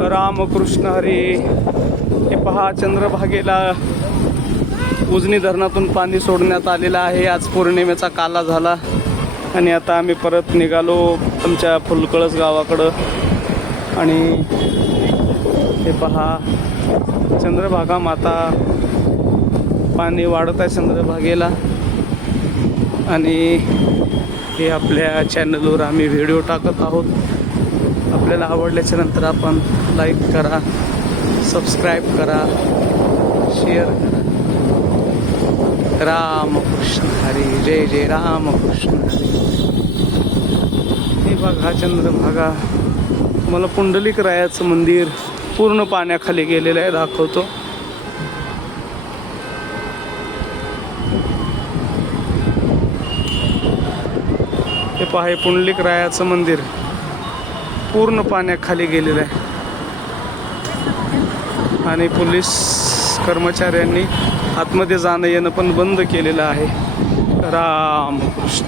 रामकृष्ण हरी. हे पहा, चंद्रभागेला उजनी धरणातून पाणी सोडण्यात आलेलं आहे. आज पौर्णिमेचा काला झाला आणि आता आम्ही परत निघालो आमच्या फुलकळस गावाकडं. आणि हे पहा, चंद्रभागा माता, पाणी वाढत आहे चंद्रभागेला. आणि हे आपल्या चॅनलवर आम्ही व्हिडिओ टाकत आहोत. आपल्याला आवडल्याच्या नंतर आपण लाईक करा, सबस्क्राईब करा, शेअर करा. रामकृष्ण हरी. जय जय रामकृष्ण हरी. हे बघा चंद्रभागा. मला पुंडलिक रायाचं मंदिर पूर्ण पाण्याखाली गेलेलं आहे, दाखवतो. हे पहा, हे पुंडलिक रायाचं मंदिर पूर्ण पाण्याखाली गेलेलं आहे. आणि पोलीस कर्मचाऱ्यांनी आतमध्ये जाणं येणं पण बंद केलेलं आहे. रामकृष्ण.